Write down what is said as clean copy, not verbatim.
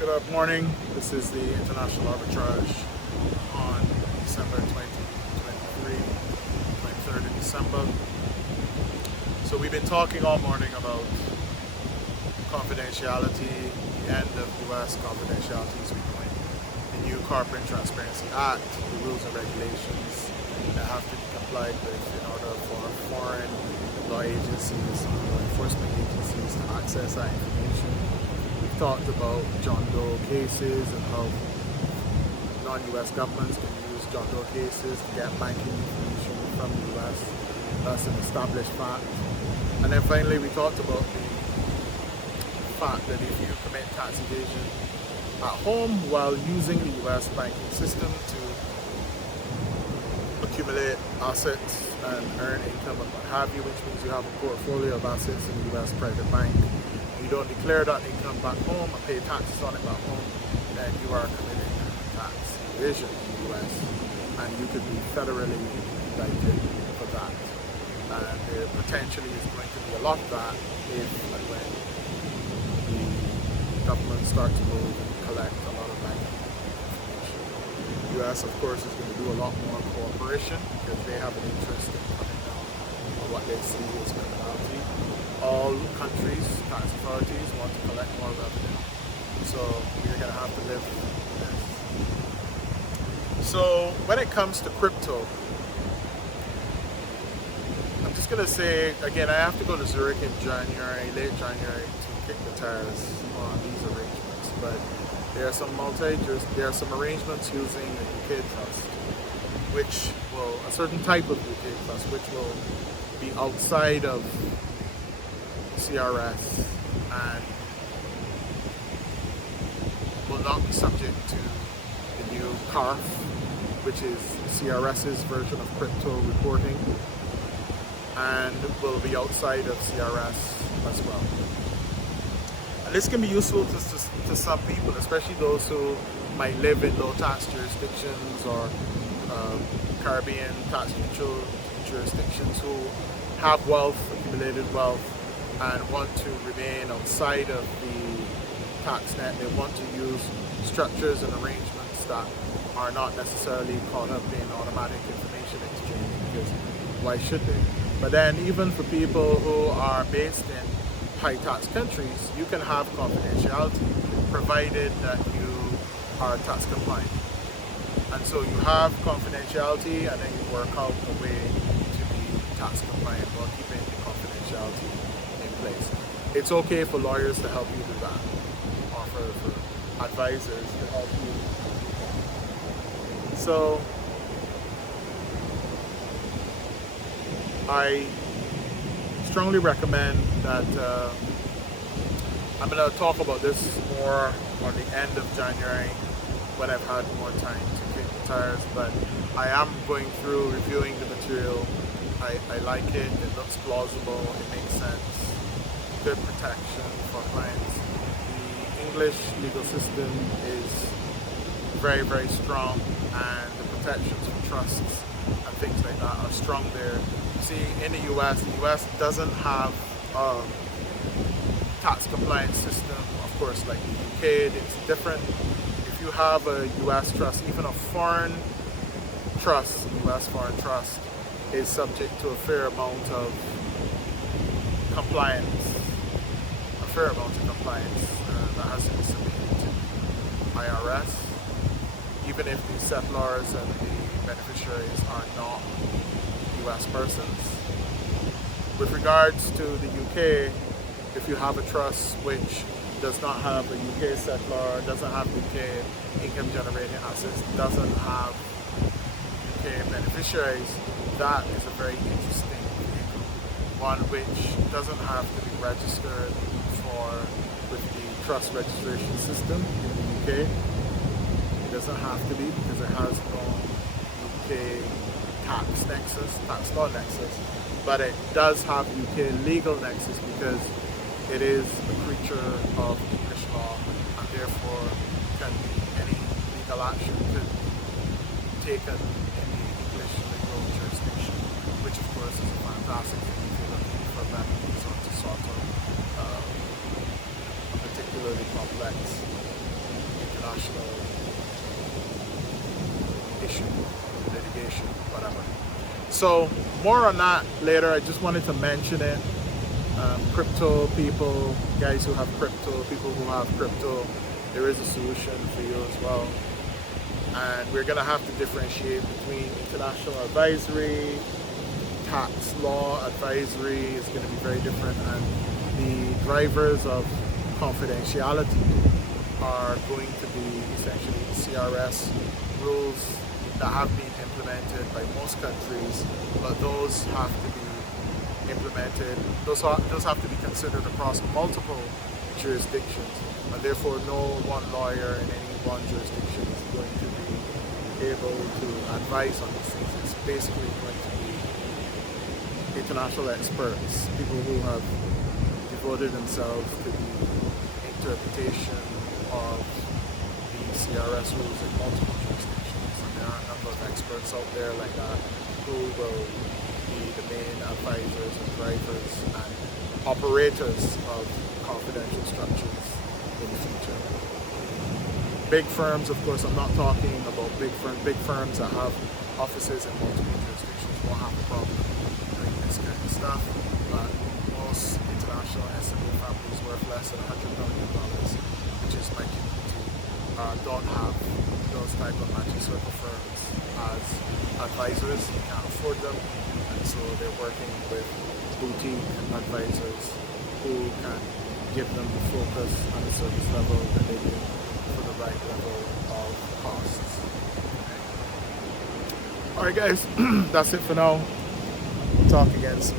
Good morning. This is the International Arbitrage on December 2023, 23rd of December. So we've been talking all morning about confidentiality, the end of U.S. confidentiality is becoming the new Corporate Transparency Act, the rules and regulations that have to be complied with in order for foreign law agencies, law enforcement agencies to access that information. We've talked about John Doe cases and how non-US governments can use John Doe cases to get banking information from the US. That's an established fact. And then finally we talked about the fact that if you commit tax evasion at home while using the US banking system to accumulate assets and earn income and what have you, which means you have a portfolio of assets in the US private bank, you don't declare that income back home and pay taxes on it back home, then you are committing tax evasion in the US, and you could be federally indicted for that. And there potentially is going to be a lot of that if and when the government starts to move and collect a lot of banking information. The US, of course, is going to do a lot more cooperation because they have an interest in cutting down on what they see as criminality. All countries, tax authorities want to collect more revenue, so we're going to have to live with this. So when it comes to crypto, I'm just going to say, again, I have to go to Zurich in January, late January, to kick the tires on these arrangements, but there are some arrangements using a UK trust, which will, a certain type of UK trust, which will be outside of CRS and will not be subject to the new CARF, which is CRS's version of crypto reporting, and will be outside of CRS as well. And this can be useful to some people, especially those who might live in low tax jurisdictions or Caribbean tax neutral jurisdictions who have wealth, accumulated wealth, and want to remain outside of the tax net. They want to use structures and arrangements that are not necessarily caught up in automatic information exchange, because why should they? But then even for people who are based in high tax countries, you can have confidentiality provided that you are tax compliant. And so you have confidentiality and then you work out a way to be tax compliant while keeping the confidentiality in place. It's okay for lawyers to help you do that, or for advisors to help you do that. So I strongly recommend that I'm going to talk about this more on the end of January when I've had more time to kick the tires, but I am going through reviewing the material. I like it, it looks plausible, it makes sense, good protection for clients. The English legal system is very, very strong, and the protections for trusts and things like that are strong there. See, in the US doesn't have a tax compliance system, of course, like the UK. It's different. If you have a US trust, even a foreign trust, US foreign trust, is subject to a fair amount of compliance, that has to be submitted to IRS, even if the settlors and the beneficiaries are not US persons. With regards to the UK, if you have a trust which does not have a UK settler, doesn't have UK income generating assets, doesn't have UK beneficiaries, that is a very interesting vehicle, one which doesn't have to be registered with the trust registration system in the UK. It doesn't have to be, because it has no UK tax law nexus, but it does have UK legal nexus because it is a creature of English law, and therefore any legal action could be taken in the English legal jurisdiction, which of course is a fantastic thing if you're looking for remedies or to sort of a particularly complex international issue, litigation, whatever. So more on that later. I just wanted to mention it. Crypto people, guys who have crypto, people who have crypto, there is a solution for you as well. And we're going to have to differentiate between international advisory, tax law advisory is going to be very different, and the drivers of confidentiality are going to be essentially CRS rules that have been implemented by most countries, but those have to be implemented, those have to be considered across multiple jurisdictions, and therefore no one lawyer in any one jurisdiction is going to be able to advise on these things. It's basically going to be international experts, people who have devoted themselves to the interpretation of the CRS rules in multiple jurisdictions, and there are a number of experts out there like that who will be the main advisors and drivers and operators of confidential structures in the future. Big firms, of course, I'm not talking about big firms that have offices in multiple jurisdictions won't have a problem doing this kind of stuff, but most international SME families worth less than $100 million, which is my community, don't have those type of matching circle firms as advisors. They can't afford them, and so they're working with boutique advisors who can give them the focus and the service level that they need for the right level of costs. Okay. Alright guys, that's it for now. Talk again soon.